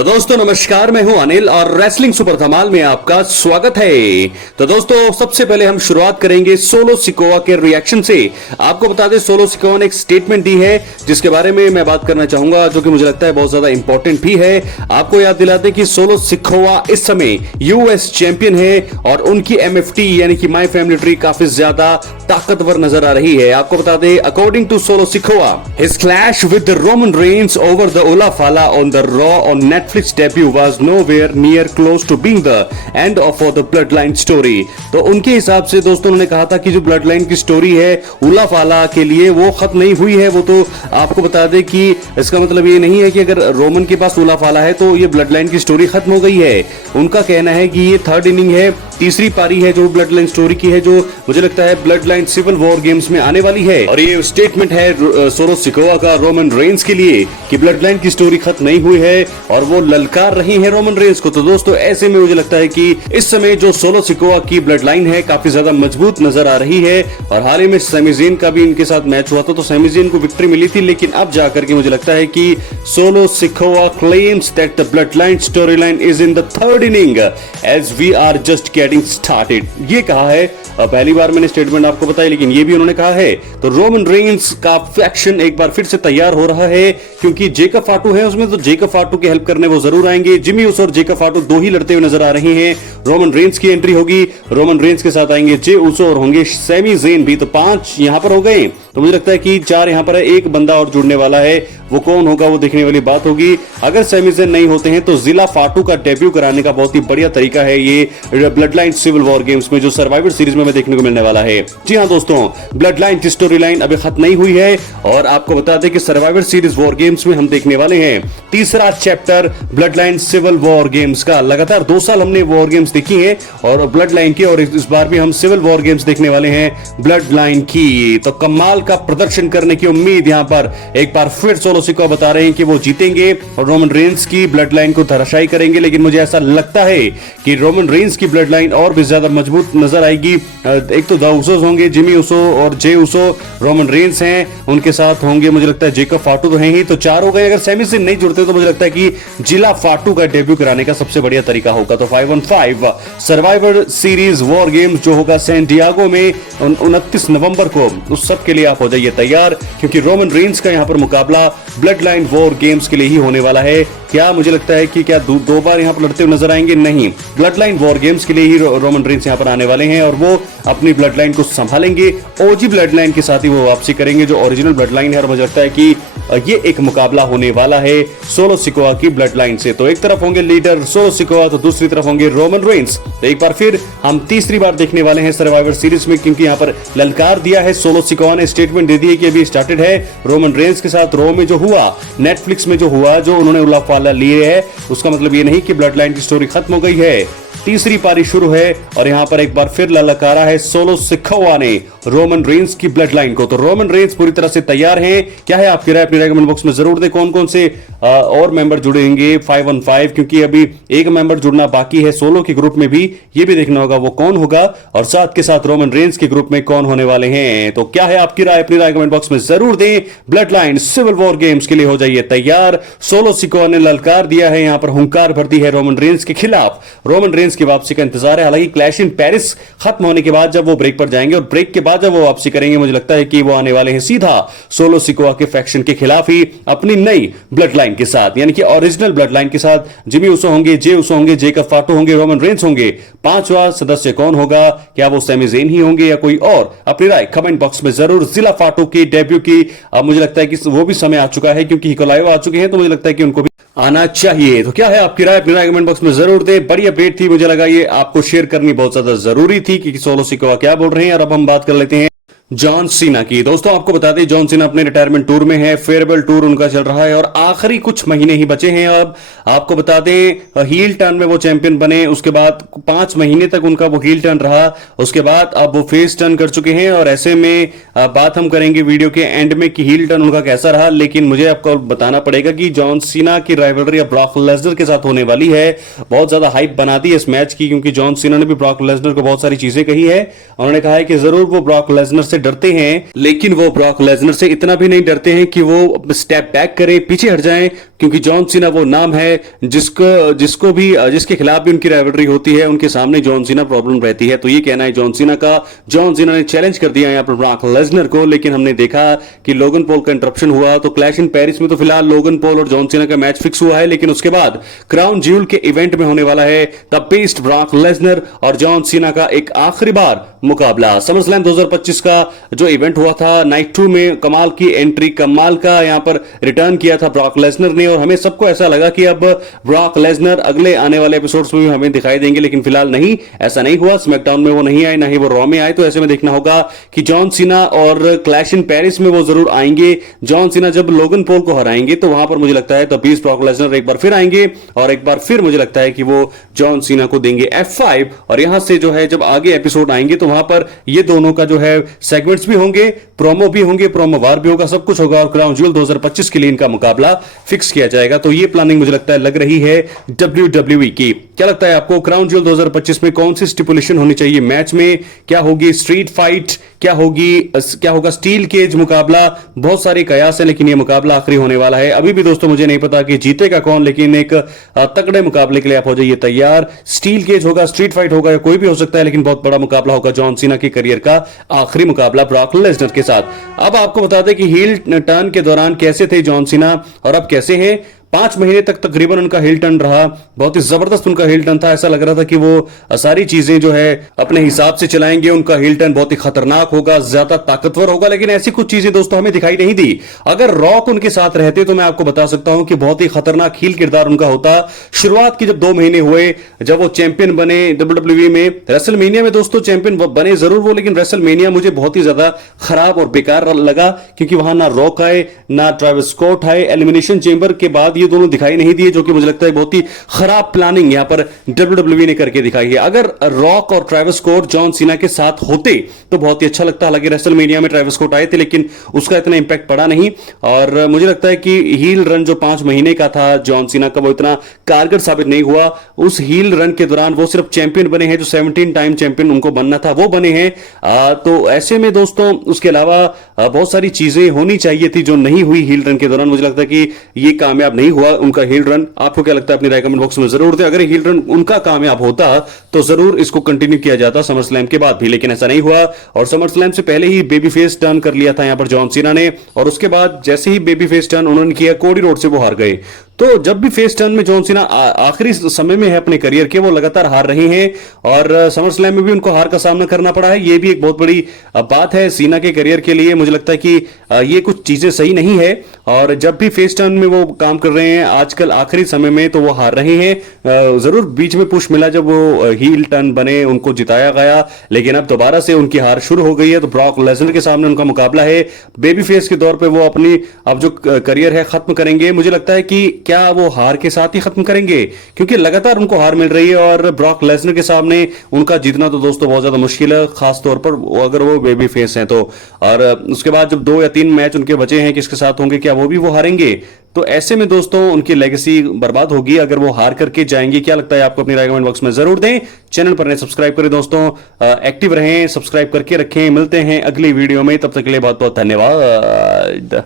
तो दोस्तों नमस्कार, मैं हूं अनिल और रेसलिंग सुपर धमाल में आपका स्वागत है। तो दोस्तों सबसे पहले हम शुरुआत करेंगे सोलो सिकोआ के रिएक्शन से। आपको बता दें सोलो सिकोआ ने एक स्टेटमेंट दी है जिसके बारे में मैं बात करना चाहूंगा, जो कि मुझे लगता है बहुत ज्यादा इंपॉर्टेंट भी है। आपको याद दिला दें कि सोलो सिकोआ इस समय यूएस चैंपियन है और उनकी एमएफटी यानी कि माय फैमिली ट्री काफी ज्यादा ताकतवर नजर आ रही है। आपको बता दें according to Solo Sikoa, his clash with Roman Reigns over the Ulafala on the Raw on Netflix debut was nowhere near close to being the end of the Bloodline story। तो उनके हिसाब से दोस्तों उन्होंने कहा था कि जो Bloodline की स्टोरी है उलाफाला के लिए वो खत्म नहीं हुई है। वो तो आपको बता दें कि इसका मतलब ये नहीं है कि अगर रोमन के पास उलाफाला है तो ये Bloodline की स्टोरी खत्म हो गई है। उनका कहना है कि ये थर्ड इनिंग है, तीसरी पारी है जो Bloodline स्टोरी की है, जो मुझे लगता है Bloodline सिविल वॉर गेम्स में आने वाली है। और ये स्टेटमेंट है सोलो सिकोआ का रोमन रेंस के लिए कि Bloodline की स्टोरी खत्म नहीं हुई है और वो ललकार रही है रोमन रेंस को। तो दोस्तों ऐसे में मुझे लगता है कि इस समय जो सोलो सिकोआ की ब्लड लाइन है काफी ज्यादा मजबूत नजर आ रही है। और हाल ही में सैमी ज़ेन का भी इनके साथ मैच हुआ था तो सैमी ज़ेन को विक्ट्री मिली थी, लेकिन अब जाकर के मुझे लगता है कि Solo Sikoa claims that the blood line story line is in the third inning as we are just getting started. ये कहा है, पहली बार मैंने स्टेटमेंट आपको बताया लेकिन ये भी उन्होंने कहा है। तो रोमन रेंस का फैक्शन एक बार फिर से तैयार हो रहा है क्योंकि जेकब फाटू है उसमें, तो जेकब फाटू की हेल्प करने वो जरूर आएंगे। जिमी ऊसो और जेकब फाटू दो ही लड़ते हुए नजर आ रहे हैं। रोमन रेंस की एंट्री होगी, रोमन रेंस के साथ आएंगे जे ऊसो और होंगे सैमी ज़ेन भी। तो 5 यहां पर हो गए, तो मुझे लगता है कि 4 यहां पर है, एक बंदा और जुड़ने वाला है। वो कौन होगा वो देखने वाली बात होगी। अगर सैमी ज़ेन नहीं होते हैं तो जिला फाटू का डेब्यू कराने का बहुत ही बढ़िया तरीका है ये blood line civil war games में, जो सर्वाइवर सीरीज में देखने को मिलने वाला है। जी हां दोस्तों, ब्लड लाइन की स्टोरी लाइन अभी खत्म नहीं हुई है और आपको बता दें कि सर्वाइवर सीरीज वॉर गेम्स में हम देखने वाले हैं तीसरा chapter blood line civil war games का। लगातार 2 साल हमने वॉर गेम्स देखी है और ब्लड लाइन की, और इस बार भी हम सिविल वॉर गेम्स देखने वाले हैं ब्लड लाइन की। तो कमाल का प्रदर्शन करने की उम्मीद यहां पर एक बार फिर सोलो सिकोआ बता रहे हैं कि वो जीतेंगे और रोमन रेंस की ब्लड लाइन को धराशायी करेंगे। लेकिन मुझे ऐसा लगता है कि रोमन रेंस की ब्लड लाइन और भी ज्यादा मजबूत नजर आएगी। एक तो द ऊसोस होंगे, जिमी ऊसो और जे ऊसो, रोमन रेंस हैं, उनके साथ होंगे मुझे लगता है जेकब फाटू तो हैं ही, तो 4 हो गए। अगर सैमी ज़ेन नहीं जुड़ते तो मुझे लगता है कि जिला फाटू का डेब्यू कराने का सबसे बढ़िया तरीका होगा। तो 5-on-5 survivor series war games जो होगा सैन डियागो में 29 नवंबर को, उस सब के लिए आप हो जाइए तैयार क्योंकि रोमन रेंस का यहां पर मुकाबला ब्लड लाइन वॉर गेम्स के लिए ही होने वाला है। क्या मुझे लगता है कि क्या 2 बार यहां पर लड़ते हुए नजर आएंगे? नहीं, ब्लड लाइन वॉर गेम्स के लिए ही रोमन रेंस यहां पर आने वाले हैं और वो अपनी ब्लड लाइन को संभालेंगे। ओजी ब्लड लाइन के साथ ही वो वापसी करेंगे जो ओरिजिनल ब्लड लाइन है। और मुझे लगता है कि ये एक मुकाबला होने वाला है सोलो सिकोआ की ब्लड लाइन से। तो एक तरफ होंगे लीडर सोलो सिकोआ तो दूसरी तरफ होंगे रोमन रेंस। तो एक बार फिर हम तीसरी बार देखने वाले हैं सर्वाइवर सीरीज में, क्योंकि यहां पर ललकार दिया है सोलो सिकोआ ने, स्टेटमेंट दे दी है कि अभी स्टार्टेड है रोमन रेंस के साथ। रॉ में जो हुआ, नेटफ्लिक्स में जो हुआ, जो उन्होंने उलाफाला लिए है, उसका मतलब ये नहीं कि ब्लड लाइन की स्टोरी खत्म हो गई है। तीसरी पारी शुरू है और यहां पर एक बार फिर ललकारा है सोलो सिकोआ ने रोमन रेंस की ब्लड लाइन को। तो रोमन रेंस पूरी तरह से तैयार हैं। क्या है आपकी राय? अपनी राय कमेंट बॉक्स में जरूर दें। कौन कौन से और मेंबर जुड़ेंगे 5-on-5, क्योंकि अभी एक मेंबर जुड़ना बाकी है सोलो के ग्रुप में भी, ये भी देखना होगा वो कौन होगा, और साथ के साथ रोमन रेंस के ग्रुप में कौन होने वाले हैं। तो क्या है आपकी राय? अपनी राय कमेंट बॉक्स में जरूर दें। Blood line civil war games के लिए हो जाइए तैयार। सोलो सिकोआ ने ललकार दिया है, यहां पर हुंकार भर दी है रोमन रेंस के खिलाफ। रोमन रेंस की वापसी का इंतजार है। हालांकि क्लैश इन पेरिस खत्म होने के बाद जब वो ब्रेक पर जाएंगे और ब्रेक के बाद जब वो वापसी करेंगे, मुझे लगता है कि वो आने वाले हैं सीधा सोलो सिकोआ के फैक्शन के खिलाफ ही अपनी नई ब्लड लाइन के साथ, यानी कि ओरिजिनल ब्लड लाइन के साथ। जिमी ऊसो होंगे, जे ऊसो होंगे, जेकब फाटू होंगे, रोमन रेंस होंगे। 5वां सदस्य कौन होगा? क्या वो सैमी ज़ेन ही होंगे या कोई और? अपनी राय कमेंट बॉक्स में जरूर। जिला फाटू की डेब्यू की अब मुझे लगता है कि वो भी समय आ चुका है क्योंकि हिकोलायो आ चुके हैं, तो मुझे लगता है कि उनको भी आना चाहिए। तो क्या है आपकी राय? अपनी राय कमेंट बॉक्स में जरूर दें। बड़ी अपडेट थी, मुझे लगा ये आपको शेयर करनी बहुत ज्यादा जरूरी थी कि सोलो सिकोआ क्या बोल रहे हैं। और अब हम बात कर लेते हैं जॉन सीना की। दोस्तों आपको बता दें जॉन सीना अपने रिटायरमेंट टूर में है, फेयरवेल टूर उनका चल रहा है और आखिरी कुछ महीने ही बचे हैं। अब आपको बता दें हील टर्न में वो चैंपियन बने, उसके बाद 5 महीने तक उनका वो हील टर्न रहा, उसके बाद अब वो फेस टर्न कर चुके हैं। और ऐसे में बात हम करेंगे वीडियो के एंड में कि हील टर्न उनका कैसा रहा। लेकिन मुझे आपको बताना पड़ेगा कि जॉन सीना की राइवलरी अब ब्रॉक लेसनर के साथ होने वाली है। बहुत ज्यादा हाइप बना दी इस मैच की, क्योंकि जॉन सीना ने भी ब्रॉक लेसनर को बहुत सारी चीजें कही है। उन्होंने कहा है कि जरूर वो ब्रॉक लेसनर से डरते हैं, लेकिन वो ब्रॉक लेसनर से इतना भी नहीं डरते हैं कि वो स्टेप बैक करे, पीछे हट जाएं, क्योंकि जॉन सीना वो नाम है जिसके खिलाफ भी उनकी राइवलरी होती है, उनके सामने जॉन सीना प्रॉब्लम रहती है। तो ये कहना है जॉन सीना का। जॉन सीना ने चैलेंज कर दिया यहाँ पर ब्रॉक लेसनर को, लेकिन हमने देखा कि लोगन पॉल का इंटरप्शन हुआ। तो क्लैश इन पेरिस में तो फिलहाल लोगन पॉल और जॉन सीना का मैच फिक्स हुआ है, लेकिन उसके बाद क्राउन ज्यूल के इवेंट में होने वाला है द बीस्ट ब्रॉक लेसनर और जॉन सीना का एक आखिरी बार मुकाबला। समरस्लैम 2025 का जो इवेंट हुआ था, नाइट 2 में कमाल की एंट्री, कमाल का यहां पर रिटर्न किया था ब्रॉक लेसनर ने, और हमें सबको ऐसा लगा कि अब ब्रॉक लेसनर अगले आने वाले एपिसोड्स में भी हमें दिखाई देंगे, लेकिन फिलहाल नहीं, ऐसा नहीं हुआ। स्मैकडाउन में वो नहीं आए, ना ही वो रॉ में आए। तो ऐसे में देखना होगा कि जॉन सीना और क्लैश इन पेरिस में वो जरूर आएंगे। जॉन सीना जब लोगन पॉल को हराएंगे तो वहां पर मुझे लगता है द बीस्ट ब्रॉक लेसनर एक बार फिर आएंगे, और एक बार फिर मुझे लगता है कि वो जॉन सीना को देंगे F5, और यहां से जो है जब आगे एपिसोड आएंगे तो वहां पर ये दोनों का जो है सेगमेंट्स भी होंगे, प्रोमो भी होंगे, प्रोमो वार भी होगा, सब कुछ होगा, और क्राउन ज्यूल 2025 के लिए इनका मुकाबला फिक्स किया जाएगा। तो ये प्लानिंग मुझे लगता है लग रही है WWE की। क्या लगता है आपको, क्राउन ज्यूल 2025 में कौन सी स्टिपुलेशन होनी चाहिए मैच में? क्या होगी स्ट्रीट फाइट, क्या होगा स्टील केज मुकाबला? बहुत सारे कयास है, लेकिन ये मुकाबला आखिरी होने वाला है। अभी भी दोस्तों मुझे नहीं पता कि जीतेगा कौन, लेकिन एक तगड़े मुकाबले के लिए आप हो जाइए तैयार। स्टील केज होगा, स्ट्रीट फाइट होगा, या कोई भी हो सकता है, लेकिन बहुत बड़ा मुकाबला होगा जॉन सीना के करियर का आखिरी मुकाबला ब्रॉक लेसनर के साथ। अब आपको बता दें कि हील टर्न के दौरान कैसे थे जॉन सीना और अब कैसे हैं। 5 महीने तक तकरीबन उनका हिल टर्न रहा, बहुत ही जबरदस्त उनका हिल टर्न था। ऐसा लग रहा था कि वो सारी चीजें जो है अपने हिसाब से चलाएंगे, उनका हिल टर्न बहुत ही खतरनाक होगा, ज्यादा ताकतवर होगा, लेकिन ऐसी कुछ चीजें दोस्तों हमें दिखाई नहीं दी। अगर रॉक उनके साथ रहते तो मैं आपको बता सकता हूं कि बहुत ही खतरनाक हील किरदार उनका होता। शुरुआत की जब 2 महीने हुए, जब वो चैंपियन बने WWE में, रेसलमेनिया में दोस्तों चैंपियन बने जरूर वो, लेकिन रेसलमेनिया मुझे बहुत ही ज्यादा खराब और बेकार लगा, क्योंकि वहां ना रॉक आए ना ट्रेविस स्कॉट आए। एलिमिनेशन चेंबर के बाद ये दोनों दिखाई नहीं दिए, जो कि मुझे लगता है बहुत ही खराब प्लानिंग यहां पर WWE ने करके दिखाई है। अगर रॉक और ट्रेविस स्कॉट जॉन सीना के साथ होते तो बहुत ही अच्छा लगता। हालांकि रेसलमेनिया में ट्रेविस स्कॉट आए थे, लेकिन उसका इतना इंपैक्ट पड़ा नहीं, और मुझे लगता है कि हील रन जो 5 महीने का था जॉन सीना का, वो इतना कारगर साबित नहीं हुआ। उस हील रन के दौरान वो सिर्फ चैंपियन बने हैं, जो 17 टाइम चैंपियन उनको बनना था वो बने हैं। तो ऐसे में दोस्तों उसके अलावा बहुत सारी चीजें होनी चाहिए थी जो नहीं हुई हील रन के दौरान। मुझे लगता है कि ये कामयाब नहीं हुआ उनका हील रन। आपको क्या लगता है अपनी राय कमेंट बॉक्स में जरूर दें। अगर हील रन उनका कामयाब होता तो जरूर इसको कंटिन्यू किया जाता समर स्लैम के बाद भी, लेकिन ऐसा नहीं हुआ। और समर स्लैम से पहले ही बेबी फेस टर्न कर लिया था यहां पर जॉन सीना ने, और उसके बाद जैसे ही बेबी फेस टर्न उन्होंने किया, कोडी रोड से वो हार गए। तो जब भी फेस टर्न में जॉन सीना आखिरी समय में है अपने करियर के, वो लगातार हार रहे हैं, और समर स्लैम में भी उनको हार का सामना करना पड़ा है। ये भी एक बहुत बड़ी बात है सीना के करियर के लिए। मुझे लगता है कि ये कुछ चीजें सही नहीं है, और जब भी फेस टर्न में वो काम कर रहे हैं आजकल आखिरी समय में, तो वो हार रहे हैं। जरूर बीच में पुश मिला जब वो हील टर्न बने, उनको जिताया गया, लेकिन अब दोबारा से उनकी हार शुरू हो गई है। तो ब्रॉक लेसनर के सामने उनका मुकाबला है। बेबी फेस के दौर पे वो अपनी अब जो करियर है खत्म करेंगे। मुझे लगता है कि क्या वो हार के साथ ही खत्म करेंगे, क्योंकि लगातार उनको हार मिल रही है, और ब्रॉक लेसनर के सामने उनका जीतना तो दोस्तों बहुत ज्यादा मुश्किल है, खास तौर पर अगर वो बेबी फेस हैं तो। और उसके बाद जब 2 या 3 मैच उनके बचे हैं, किसके साथ होंगे, क्या वो भी वो हारेंगे? तो ऐसे में दोस्तों उनकी लेगेसी बर्बाद होगी अगर वो हार करके जाएंगे। क्या लगता है आपको? अपनी राय कमेंट बॉक्स में जरूर दें। चैनल पर नए सब्सक्राइब करें दोस्तों, एक्टिव रहें, सब्सक्राइब करके रखें। मिलते हैं अगली वीडियो में, तब तक के लिए बहुत बहुत धन्यवाद।